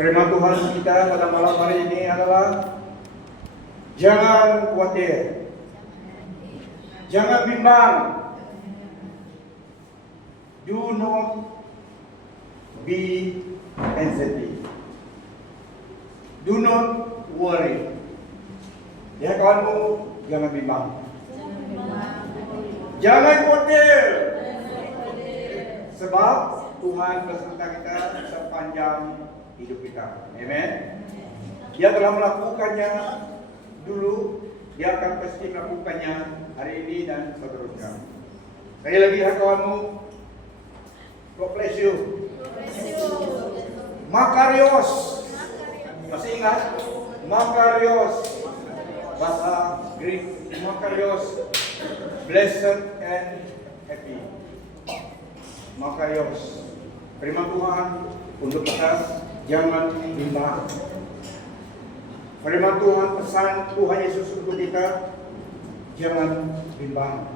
Firman Tuhan kita pada malam hari ini adalah jangan khawatir, jangan bimbang. Do not be anxiety. Do not worry. Ya kawanmu, jangan bimbang. Jangan khawatir. Sebab Tuhan beserta kita sepanjang hidup kita. Amen. Dia telah melakukannya dulu, dia akan pasti melakukannya hari ini dan seterusnya. Sekali lagi kawanmu, God bless you. Makarios. Masih ingat? Makarios. Bahasa Greek, Makarios. Blessed and happy. Makarios. Firman Tuhan untuk kita, jangan bimbang. Firman Tuhan, pesan Tuhan Yesus untuk kita, jangan bimbang.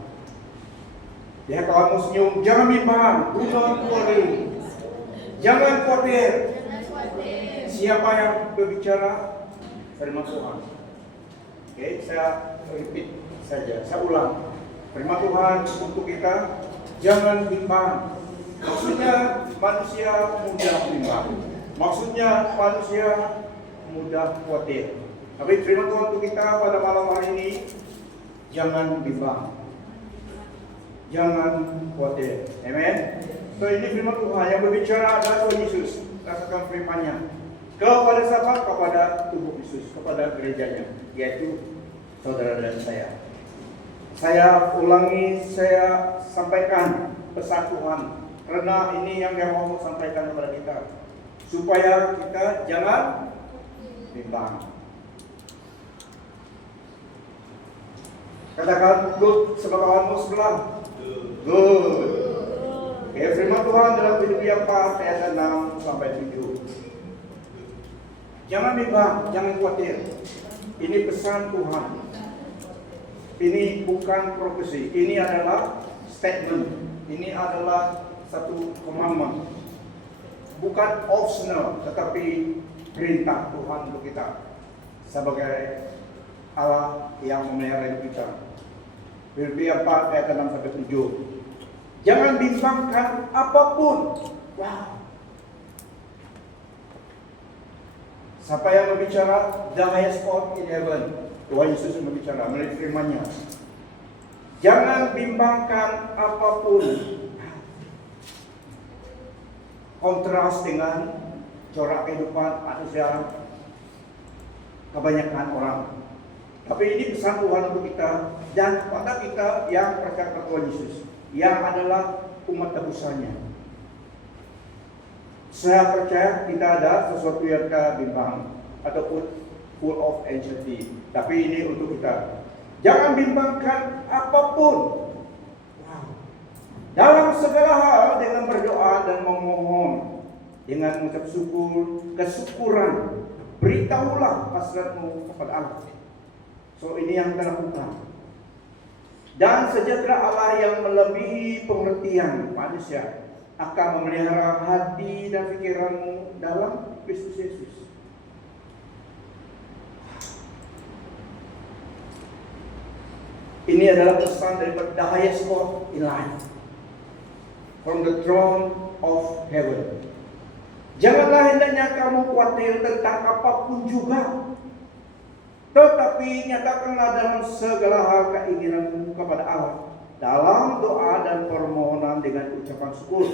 Ya kawanmu senyum, jangan bimbang, do not worry. Jangan khawatir. Siapa yang berbicara? Firman Tuhan. Oke, saya repeat saja, saya ulang. Firman Tuhan untuk kita, jangan bimbang. Maksudnya manusia mudah bimbang. Maksudnya manusia mudah khawatir. Tapi firman Tuhan untuk kita pada malam hari ini, jangan bimbang. Jangan khawatir. Amen. So ini firman Tuhan yang berbicara adalah Tuhan Yesus. Rasakan firman-Nya. Kepada siapa? Kepada tubuh Yesus, kepada gerejanya, yaitu saudara dan saya. Saya ulangi, saya sampaikan pesan Tuhan. Karena ini yang dia mau sampaikan kepada kita. Supaya kita jangan bimbang. Katakan good sama kawanmu sebelah. Good. Ya, firman Tuhan dalam Filipi 4 ayat 6 sampai 7. Jangan bimbang, jangan khawatir. Ini pesan Tuhan. Ini bukan profesi. Ini adalah statement. Ini adalah satu commandment. Bukan optional, tetapi perintah Tuhan untuk kita sebagai Allah yang memelihara hidup kita. Filipi 4 ayat 6 sampai 7. Jangan bimbangkan apapun. Wow. Siapa yang berbicara? The highest God in heaven. Tuhan Yesus berbicara melalui firman-Nya. Jangan bimbangkan apapun. Kontras dengan corak kehidupan manusia kebanyakan orang. Tapi ini pesan Tuhan untuk kita dan kepada kita yang percaya kepada Tuhan Yesus, yang adalah umat tebusanya. Saya percaya kita ada sesuatu yang kita bimbang ataupun full of anxiety. Tapi ini untuk kita. Jangan bimbangkan apapun. Wow. Dalam segala hal dengan berdoa dan memohon, dengan mengucap syukur, kesyukuran, beritahulah hasratmu kepada Allah. So ini yang kita lakukan. Dan sejahtera Allah yang melebihi pengertian manusia akan memelihara hati dan pikiranmu dalam Kristus Yesus. Ini adalah pesan daripada the highest God in life, from the throne of heaven. Janganlah hendaknya kamu khawatir tentang apapun juga, tetapi nyatakanlah dalam segala hal keinginanmu kepada Allah dalam doa dan permohonan dengan ucapan syukur.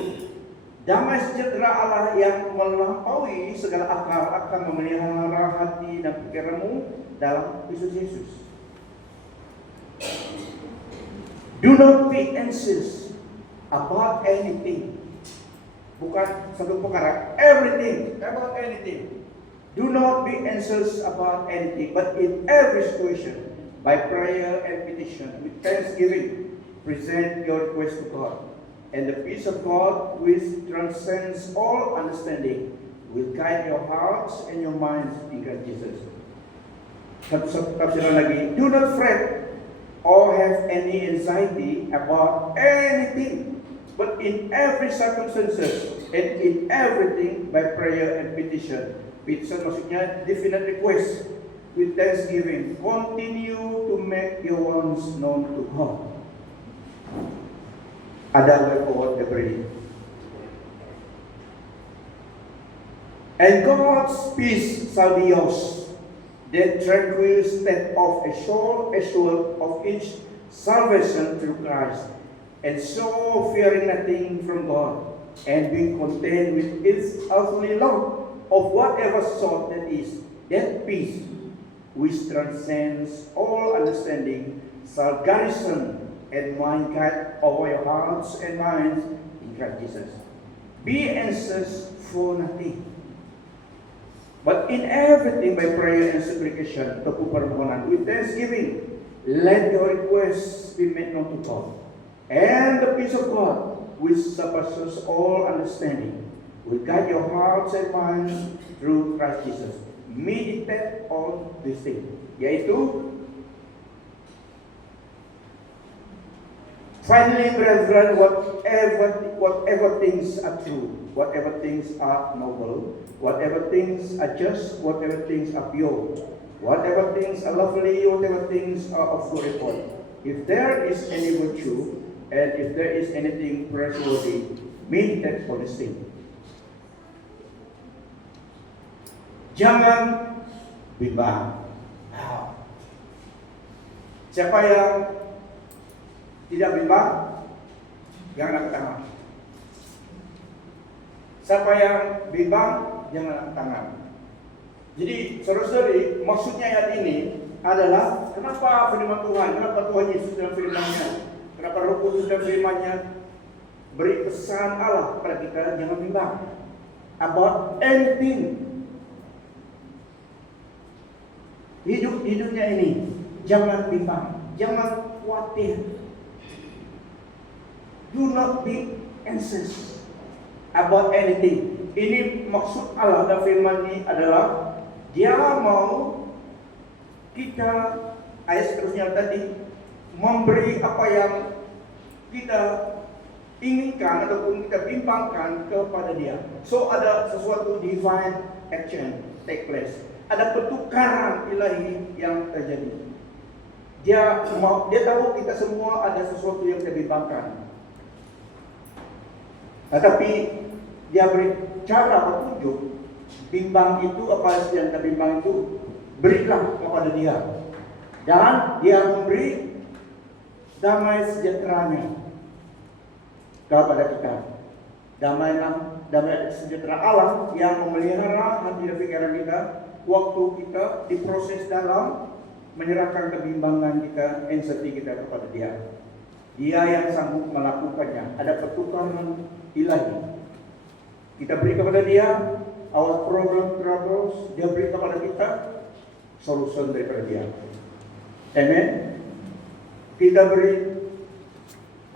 Damai sejahtera Allah yang melampaui segala akal akan memelihara hati dan pikiranmu dalam Kristus Yesus. Do not be anxious about anything. Bukan satu perkara, everything, about anything. Do not be anxious about anything, but in every situation, by prayer and petition, with thanksgiving, present your request to God. And the peace of God, which transcends all understanding, will guide your hearts and your minds in Christ Jesus. Satu tafsiran lagi, do not fret or have any anxiety about anything, but in every circumstances and in everything by prayer and petition. Petition maksudnya definite request with thanksgiving. Continue to make your wants known to God. Ada way forward the prayer. And God's peace shall be yours, that tranquil state of assured of each salvation through Christ, and so fearing nothing from God, and being content with its earthly love of whatever sort that is, that peace which transcends all understanding shall garrison and mind guide over your hearts and minds in Christ Jesus. Be anxious for nothing, but in everything by prayer and supplication, permohonan with thanksgiving, let your requests be made known to God. And the peace of God, which surpasses all understanding, will guide your hearts and minds through Christ Jesus. Meditate on this thing, yaitu finally, brethren, whatever things are true, whatever things are noble, whatever things are just, whatever things are pure, whatever things are lovely, whatever things are of good report, if there is any virtue, and if there is anything praiseworthy, meditate on this thing. Jangan bimbang. Siapa yang tidak bimbang, jangan angkat tangan. Siapa yang bimbang, jangan angkat tangan. Jadi, saudara-saudari, maksudnya ayat ini adalah kenapa firman Tuhan, kenapa Tuhan Yesus dalam firman-Nya, kenapa Roh Kudus dalam firman-Nya beri pesan Allah kepada kita, jangan bimbang about anything. Hidupnya ini, jangan bimbang, jangan khawatir. Do not be anxious about anything. Ini maksud Allah dalam firman ini adalah Dia mau kita, ayat seterusnya tadi, memberi apa yang kita inginkan ataupun kita bimbangkan kepada Dia. So ada sesuatu divine action take place. Ada pertukaran ilahi yang terjadi. Dia tahu kita semua ada sesuatu yang kita bimbangkan. Tetapi Dia beri cara petunjuk. Bimbang itu, apa yang kita bimbang itu, berilah kepada Dia. Dan Dia memberi damai sejahteranya kepada kita. Damai sejahtera Allah yang memelihara hati dan pikiran kita waktu kita diproses dalam menyerahkan kebimbangan kita, anxiety kita kepada Dia. Dia yang sanggup melakukannya. Ada pertukaran ilahi. Kita beri kepada Dia our problem, troubles, Dia beri kepada kita solution daripada Dia. Amen. Kita beri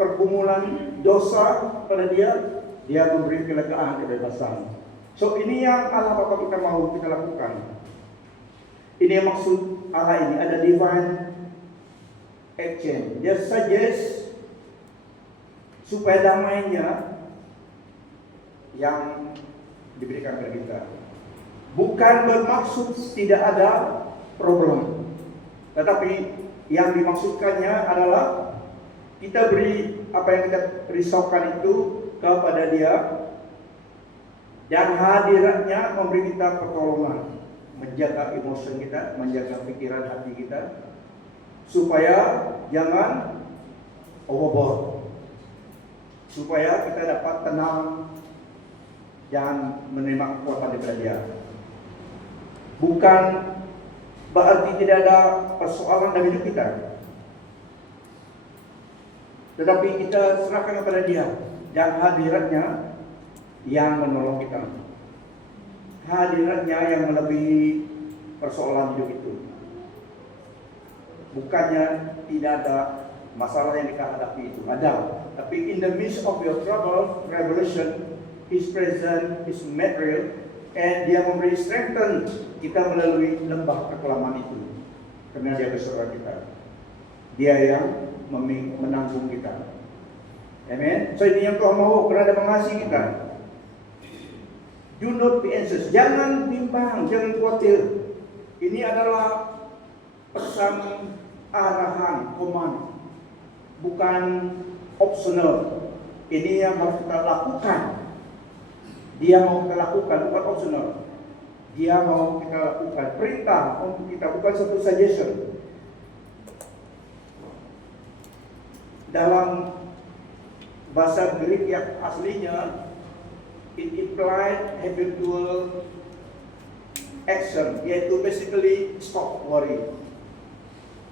pergumulan dosa pada Dia, Dia memberi kelegaan, kebebasan. So ini yang Allah Bapa kita mau kita lakukan. Ini yang maksud Allah ini, ada divine action. Dia suggest supaya damainya yang diberikan kepada kita. Bukan bermaksud tidak ada problem, tetapi yang dimaksudkannya adalah kita beri apa yang kita risaukan itu kepada Dia, dan hadiratnya memberi kita pertolongan, menjaga emosi kita, menjaga pikiran hati kita, supaya jangan overboard, supaya kita dapat tenang dan menerima kekuatan daripada Dia. Bukan berarti tidak ada persoalan dalam hidup kita, tetapi kita serahkan kepada Dia, dan hadiratnya yang menolong kita, hadiratnya yang melebihi persoalan hidup itu. Bukannya tidak ada masalah yang kita hadapi itu, ada, tapi in the midst of your trouble, revelation, His presence, His material, and Dia memberi strengthen kita melalui lembah kekelaman itu, karena Dia beserta kita. Dia yang menanggung kita. Amen. So ini yang Tuhan mau, kerana dia mengasihi kita. Do not be anxious. Jangan bimbang, jangan khawatir. Ini adalah pesan arahan, command, bukan optional. Ini yang harus kita lakukan. Dia mau kita lakukan, bukan optional. Dia mau kita lakukan, perintah untuk kita, bukan satu suggestion. Dalam bahasa Greek yang aslinya, it implied habitual action, yaitu basically stop worry.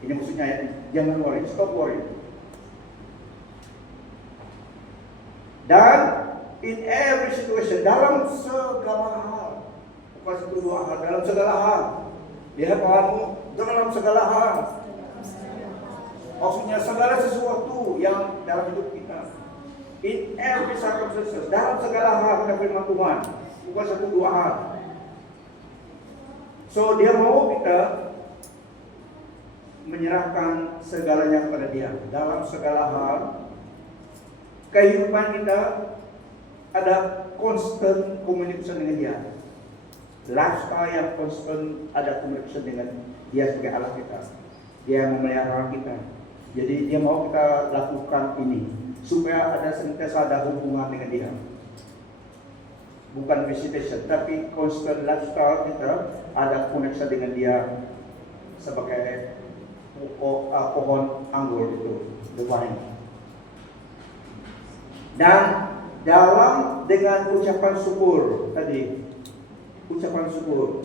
Ini maksudnya ya, jangan worry, stop worry. Dan in every situation, dalam segala hal, bukan satu dua hal, dalam segala hal. Lihat kamu, dalam segala hal. Maksudnya segala sesuatu yang dalam hidup kita. In every circumstances, dalam segala hal kita firman Tuhan, bukan satu dua hal. So dia mau kita menyerahkan segalanya kepada dia. Dalam segala hal, kehidupan kita ada constant communication dengan dia. Lifestyle yang constant ada communication dengan dia sebagai Allah kita. Dia memelihara kita. Jadi dia mau kita lakukan ini supaya ada senantiasa ada hubungan dengan dia. Bukan visitation, tapi constant lifestyle kita ada connection dengan dia sebagai pohon anggur itu, the vine. Dan dalam dengan ucapan syukur tadi, ucapan syukur.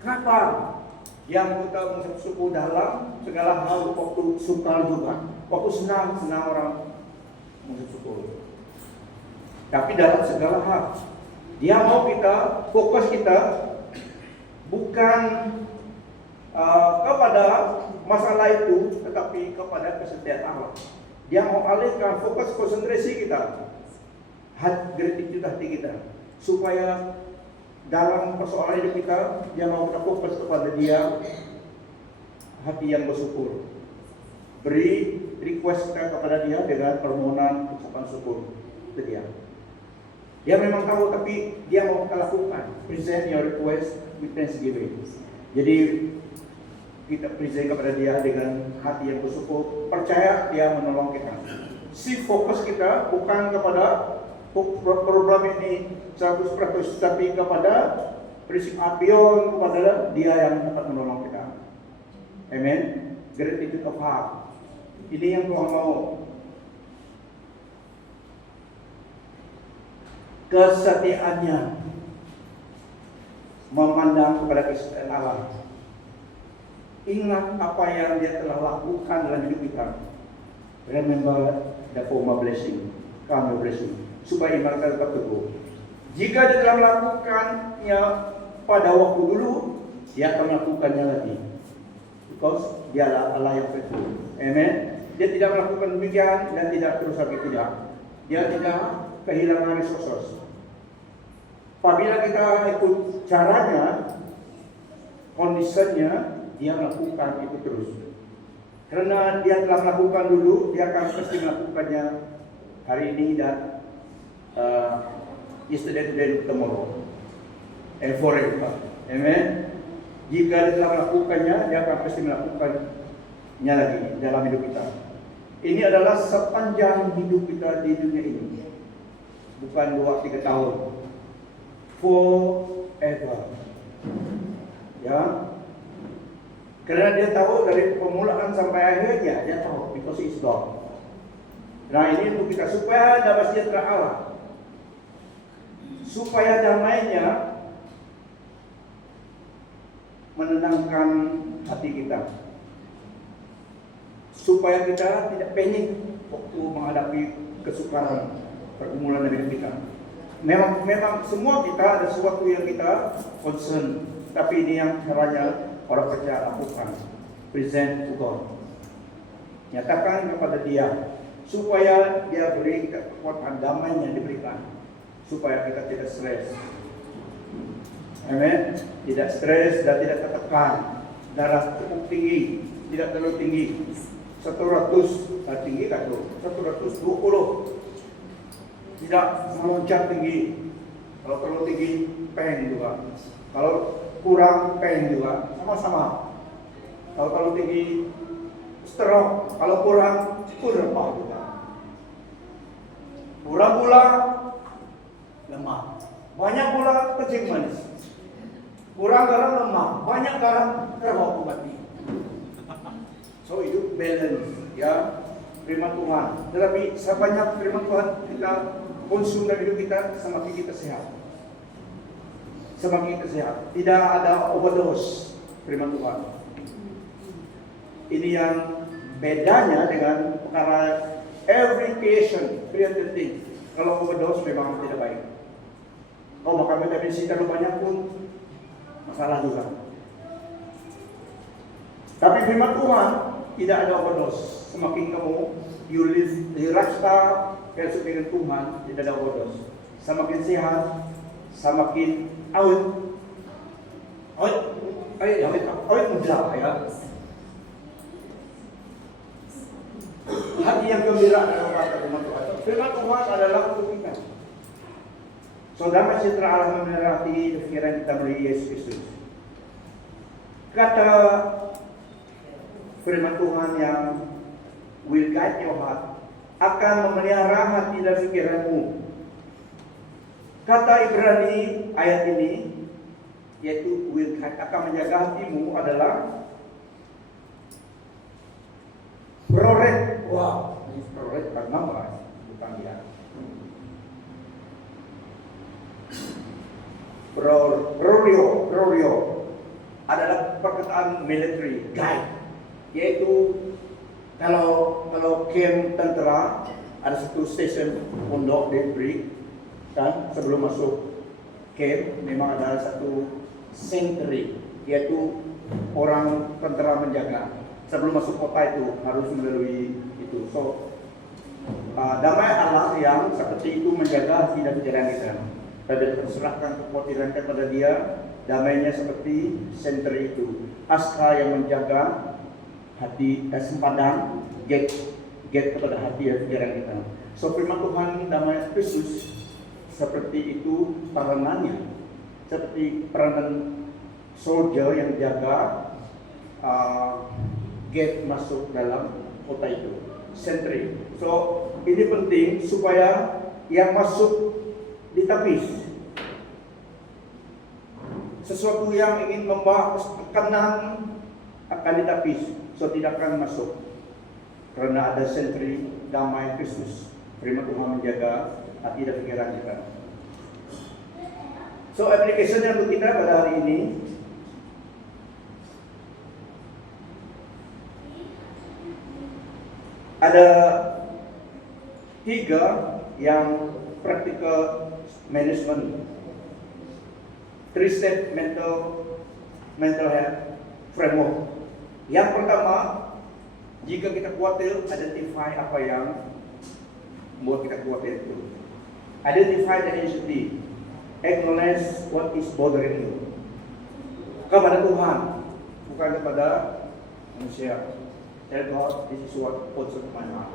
Kenapa yang kita mengucap syukur dalam segala hal? Waktu sukar juga, waktu senang orang mengucap syukur. Tapi dalam segala hal, dia mau kita, fokus kita bukan kepada masalah itu, tetapi kepada kesetiaan Allah. Dia mau alihkan fokus konsentrasi kita, gratitude hati kita, supaya dalam persoalan hidup kita, dia mau kita fokus kepada dia, hati yang bersyukur. Beri request kita kepada dia dengan permohonan ucapan syukur ke dia. Dia memang tahu, tapi dia mau kita lakukan. Present your request with thanksgiving. Jadi kita present kepada dia dengan hati yang bersyukur, percaya dia menolong kita. Si fokus kita bukan kepada program ini 100%, tapi kepada prinsip apion, kepada dia yang dapat menolong kita. Amen. Gratitude of heart. Ini yang Tuhan mau. Kesetiaannya memandang kepada kesetiaan Allah. Ingat apa yang dia telah lakukan dalam hidup kita. Remember the former blessing, current blessing, supaya iman kita tetap teguh. Jika dia telah melakukannya pada waktu dulu, dia akan melakukannya lagi. Because dia adalah Allah yang faithful. Amen. Dia tidak melakukan demikian dan tidak terus lagi tidak. Dia tidak kehilangan resources. Apabila kita ikut caranya, kondisinya, dia melakukan itu terus. Karena dia telah melakukan dulu, dia akan pasti melakukannya hari ini dan yesterday, today, tomorrow, and forever. Amen. Jika dia telah melakukannya, dia akan pasti melakukannya lagi dalam hidup kita. Ini adalah sepanjang hidup kita di dunia ini, bukan 2-3 tahun. Forever. Ya. Karena dia tahu dari permulaan sampai akhirnya, dia tahu because he is God. Nah, ini untuk kita supaya dapat sejahtera Allah. Supaya damainya menenangkan hati kita. Supaya kita tidak panik waktu menghadapi kesukaran pergumulan dari kita. Memang semua kita ada sesuatu yang kita concern, tapi ini yang caranya orang percaya lakukan. Present to God. Nyatakan kepada dia supaya dia beri kekuatan, damainya diberikan, supaya kita tidak stres. Amen. Tidak stres dan tidak tertekan. Darah cukup tinggi, tidak terlalu tinggi. 100 tinggi kan tuh, 120. Tidak meloncat tinggi. Kalau terlalu tinggi, peng juga. Kalau kurang, peng juga. Sama-sama. Kalau terlalu tinggi, stroke. Kalau kurang, kurang juga. Kurang gula, lemah. Banyak gula, kencing manis. Kurang garam, lemah. Banyak garam, terbawa mati. So itu balance, ya, firman Tuhan. Tetapi sebanyak firman Tuhan kita konsum dalam hidup kita, semakin kita sehat. Semakin kita sehat. Tidak ada overdose firman Tuhan. Ini yang bedanya dengan perkara every creation, created thing. Kalau overdose memang tidak baik. Kalau makan vitamin C terlalu banyak pun masalah juga. Tapi firman Tuhan tidak ada overdose. Semakin kamu you live the lifestyle versus dengan Tuhan, tidak ada overdose. Semakin sehat, semakin awet mudah ya. Hati yang gembira adalah kata firman Tuhan. Firman Tuhan adalah untuk kita. Saudara sejahtera Allah memerhati pikiran kita melalui Yesus Kristus. Kata firman Tuhan yang will guide your heart akan memelihara hati dan pikiranmu. Kata Ibrani ayat ini yaitu will guide akan menjaga hatimu adalah proret. Wow, ini proret karena apa? Bukan dia. Prorio adalah perkataan military guide, yaitu kalau camp tentara ada satu stesen pondok di Brig, kan sebelum masuk camp memang ada satu sentry, yaitu orang tentara menjaga sebelum masuk kota itu harus melalui itu. So damai Allah yang seperti itu menjaga hati dan pikiran kita. Kita serahkan kekhawatiran kepada Dia, damainya seperti sentry itu, aska yang menjaga hati, sempadan gate kepada hati dan pikiran kita. So firman Tuhan damai Kristus seperti itu peranannya, seperti peranan soldier yang jaga gate masuk dalam kota itu, sentry. So ini penting supaya yang masuk ditapis. Sesuatu yang ingin membawa tekanan akan ditapis, so tidak akan masuk. Karena ada sentri damai Kristus, firman Tuhan menjaga hati dan pikiran kita. So application untuk kita pada hari ini, ada 3 yang practical management, 3-step mental health framework. Yang pertama, jika kita khawatir, identify apa yang membuat kita khawatir itu. Identify the anxiety, acknowledge what is bothering you. Kepada Tuhan, bukan kepada manusia. Tell God, this is what concern my heart.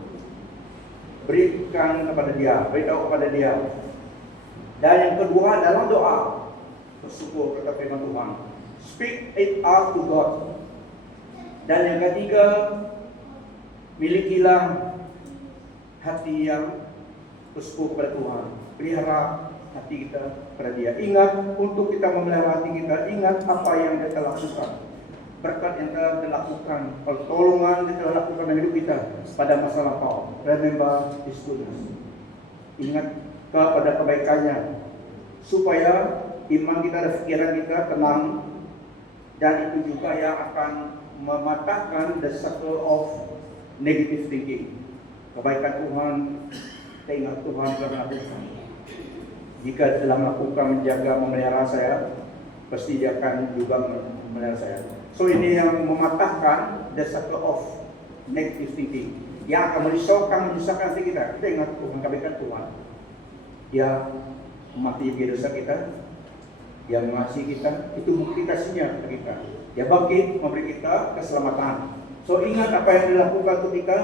Berikan kepada Dia, beritahu kepada Dia. Dan yang kedua dalam doa, bersyukur kepada firman Tuhan. Speak it out to God. Dan yang ketiga, milikilah hati yang bersyukur kepada Tuhan. Pelihara hati kita kepada Dia. Ingat untuk kita memelihara hati kita, ingat apa yang Dia telah lakukan. Berkat yang telah dilakukan, pertolongan yang telah dilakukan dalam hidup kita pada masa lampau. Remember His goodness. Ingat kepada kebaikannya, supaya iman kita dan pikiran kita tenang, dan itu juga yang akan mematahkan the circle of negative thinking. Kebaikan Tuhan, ingat Tuhan telah melakukan. Jika telah melakukan, menjaga, memelihara saya, pasti Dia akan juga memelihara saya. So ini yang mematahkan the circle of negative thinking, yang akan menyusahkan hati kita. Kita ingat Tuhan, kebaikan Tuhan. Dia mati bagi dosa kita, Dia mengasihi kita, itu bukti kasihnya kepada kita. Dia bangkit memberi kita keselamatan. So ingat apa yang dilakukan ketika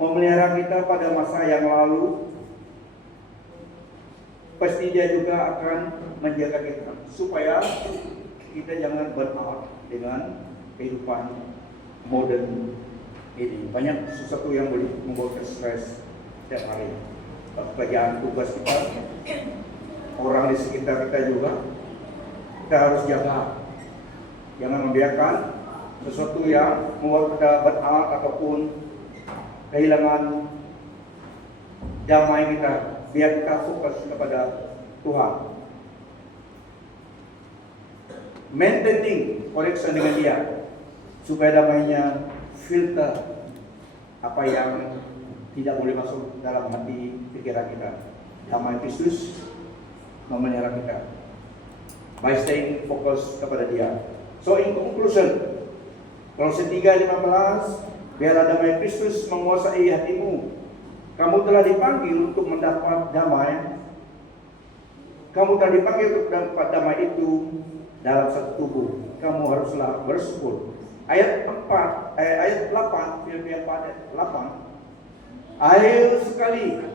memelihara kita pada masa yang lalu. Pasti dia juga akan menjaga kita supaya kita jangan burn out dengan kehidupan modern ini. Banyak sesuatu yang boleh membuat stres setiap hari. Pekerjaan tugas kita, orang di sekitar kita juga, kita harus jaga. Jangan membiarkan sesuatu yang membuat kita burn out ataupun kehilangan damai kita. Biar kita fokus kepada Tuhan. Maintaining connection dengan Dia supaya damainya filter apa yang tidak boleh masuk dalam hati pikiran kita. Damai Kristus memelihara kita by staying fokus kepada Dia. So in conclusion, Kolose 3:15, biarlah damai Kristus menguasai hatimu. Kamu telah dipanggil untuk mendapat damai. Kamu telah dipanggil untuk mendapat damai itu dalam satu tubuh. Kamu haruslah bersyukur. Ayat 8, Filipi 4:8. Akhir sekali,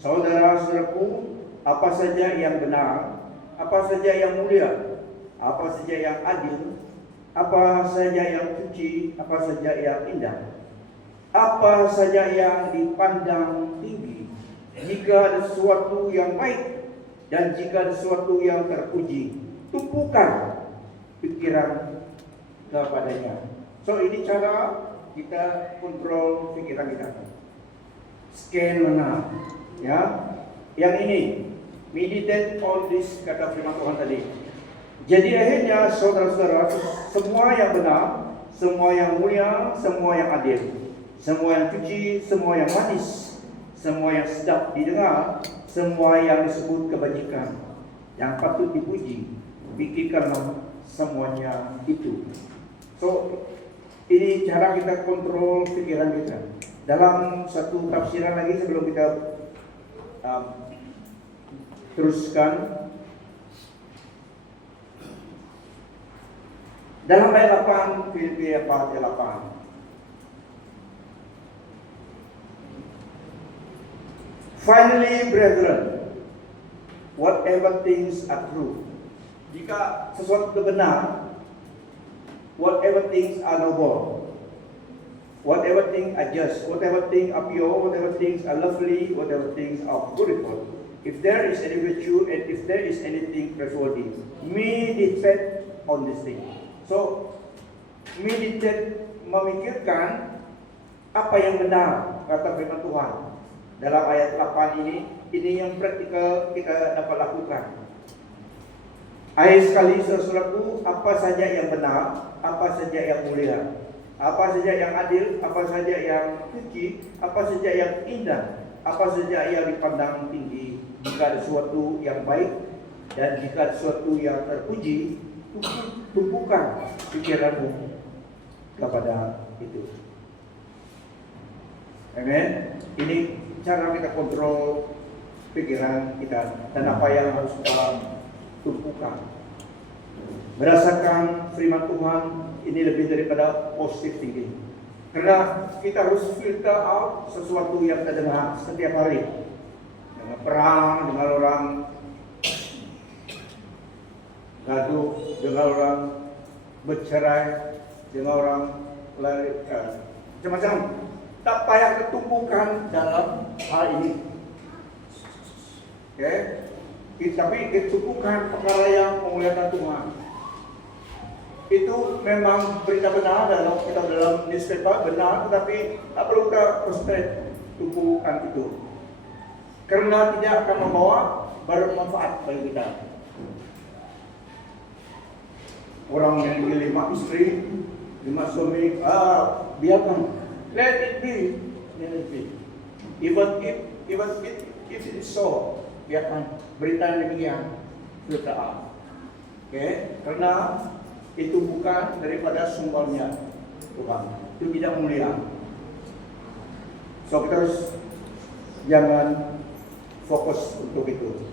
saudara-saudaraku, apa saja yang benar, apa saja yang mulia, apa saja yang adil, apa saja yang suci, apa saja yang indah, apa saja yang dipandang tinggi, jika ada sesuatu yang baik dan jika ada sesuatu yang terpuji, tumpukan pikiran kepadanya. So ini cara kita kontrol pikiran kita. Scan mana, ya? Yang ini, meditate on this, kata firman Tuhan tadi. Jadi akhirnya saudara-saudara, semua yang benar, semua yang mulia, semua yang adil, semua yang suci, semua yang manis, semua yang sedap didengar, semua yang disebut kebajikan, yang patut dipuji, pikirkanlah semuanya itu. So, ini cara kita kontrol pikiran kita. Dalam satu tafsiran lagi sebelum kita teruskan, dalam ayat 8, Filipi 4:8. Finally, brethren, whatever things are true. Jika sesuatu itu benar, whatever things are noble, whatever things are just, whatever things are pure, whatever things are lovely, whatever things are beautiful, if there is any virtue and if there is anything praiseworthy, meditate on this thing. So, meditate, memikirkan apa yang benar, kata firman Tuhan. Dalam ayat 8 ini yang praktikal kita dapat lakukan. Akhir sekali, saudaraku, apa saja yang benar, apa saja yang mulia, apa saja yang adil, apa saja yang suci, apa saja yang indah, apa saja yang dipandang tinggi, jika ada sesuatu yang baik dan jika ada sesuatu yang terpuji, tumpukan pikiranmu kepada itu. Amen. Ini cara kita kontrol pikiran kita dan apa yang harus kita tumpukan. Berdasarkan firman Tuhan, ini lebih daripada positive thinking. Karena kita harus filter out sesuatu yang kita dengar setiap hari. Dengan perang, dengan orang gaduh, dengan orang bercerai, dengan orang lari, macam-macam. Tak payah ketumpukan dalam hal ini. Tapi ketumpukan perkara yang memuliakan Tuhan. Itu memang berita benar dalam newspaper benar, tetapi tak perlu kita frustrate tumpukan itu. Karena tidak akan membawa bermanfaat bagi kita. Orang yang memiliki 5 istri, 5 suami, biarkan. Let it be. Even if it is so, biarkan berita demikian filter out. Karena itu bukan daripada sumbernya Tuhan. Itu tidak mulia. So kita harus jangan fokus untuk itu.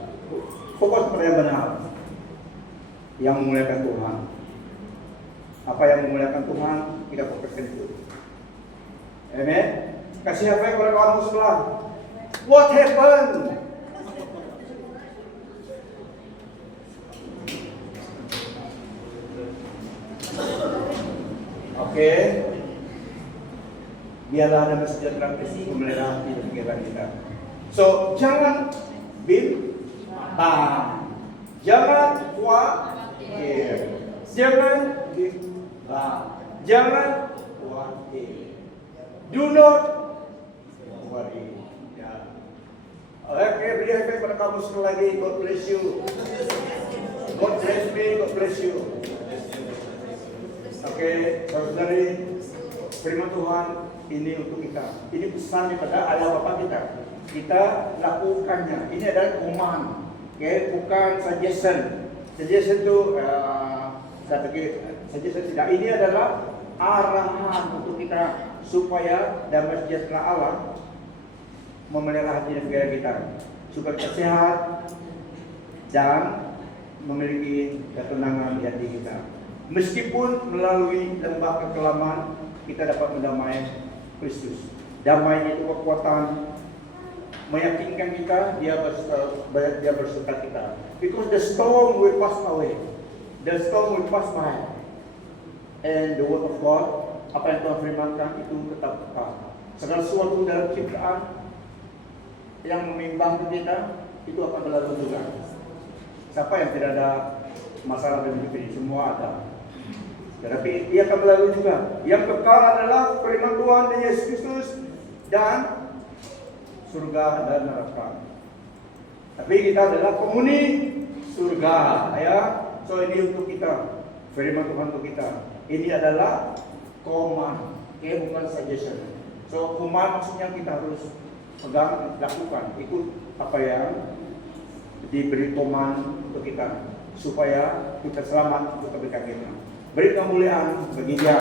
Fokus pada yang benar, yang memuliakan Tuhan. Apa yang memuliakan Tuhan, kita fokuskan itu. Amen. Kasih high five kepada kamu sebelah. What happened? Oke. Biarlah ada sejahtera Kristus memelihara hati dan pikiran kita. So, jangan bimbang. Jangan khawatir. Jangan bimbang. Jangan khawatir. Do not worry. Ya. Oke, beri high five pada kamu sekali lagi. God bless you. God bless me. God bless you. Oke, saudari, firman Tuhan ini untuk kita. Ini pesan daripada ayah bapak kita. Kita lakukannya. Ini adalah command. Oke, bukan suggestion. Suggestion itu saya pikir suggestion tidak. Ini adalah arahan untuk kita supaya damai sejahtera Allah memelihara hati dan pikiran kita, supaya kita sehat dan memiliki ketenangan di hati kita. Meskipun melalui lembah kekelaman, kita dapat mendamai Kristus. Damai itu kekuatan meyakinkan kita, dia berserta kita. Because the storm will pass away, the storm will pass by, and the word of God, apa yang Tuhan firmankan itu tetap tepat. Segala sesuatu dalam ciptaan yang membimbang kita itu akan berlalu juga. Siapa yang tidak ada masalah dalam hidup ini? Semua ada. Tetapi ia akan berlalu juga. Yang kekal adalah firman Tuhan dan Yesus Kristus dan surga dan neraka. Tapi kita adalah penghuni surga, ya. So ini untuk kita, firman Tuhan untuk kita. Ini adalah command, bukan suggestion. So command maksudnya kita harus pegang, lakukan, ikut apa yang diberi command untuk kita, supaya kita selamat untuk kebaikan kita. Beri kemuliaan bagi Dia.